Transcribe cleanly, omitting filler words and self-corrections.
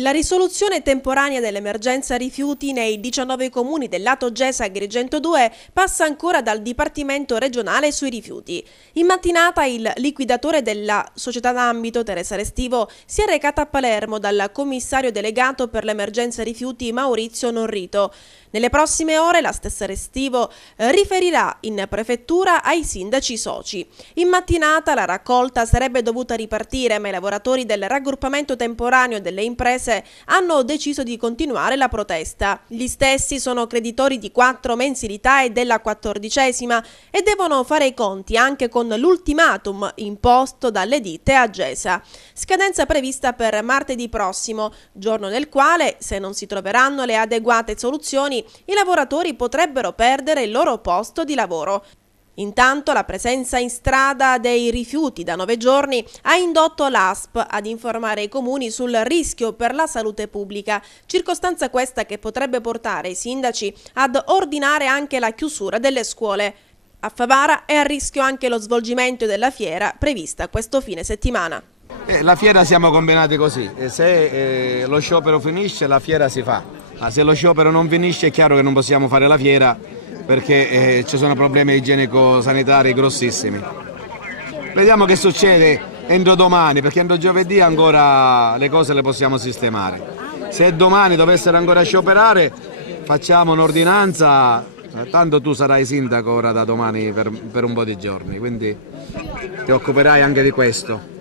La risoluzione temporanea dell'emergenza rifiuti nei 19 comuni del lato Gesa Agrigento 2 passa ancora dal Dipartimento regionale sui rifiuti. In mattinata il liquidatore della società d'ambito, Teresa Restivo, si è recata a Palermo dal commissario delegato per l'emergenza rifiuti Maurizio Norrito. Nelle prossime ore la stessa Restivo riferirà in prefettura ai sindaci soci. In mattinata la raccolta sarebbe dovuta ripartire, ma i lavoratori del raggruppamento temporaneo delle imprese hanno deciso di continuare la protesta. Gli stessi sono creditori di 4 mensilità e della 14ª e devono fare i conti anche con l'ultimatum imposto dalle ditte a Gesa. Scadenza prevista per martedì prossimo, giorno nel quale, se non si troveranno le adeguate soluzioni, i lavoratori potrebbero perdere il loro posto di lavoro. Intanto la presenza in strada dei rifiuti da 9 giorni ha indotto l'ASP ad informare i comuni sul rischio per la salute pubblica, circostanza questa che potrebbe portare i sindaci ad ordinare anche la chiusura delle scuole. A Favara è a rischio anche lo svolgimento della fiera prevista questo fine settimana. La fiera siamo combinati così, se lo sciopero finisce la fiera si fa, ma se lo sciopero non finisce è chiaro che non possiamo fare la fiera perché ci sono problemi igienico-sanitari grossissimi. Vediamo che succede entro domani, perché entro giovedì ancora le cose le possiamo sistemare. Se domani dovessero ancora scioperare facciamo un'ordinanza, tanto tu sarai sindaco ora da domani per un po' di giorni, quindi ti occuperai anche di questo.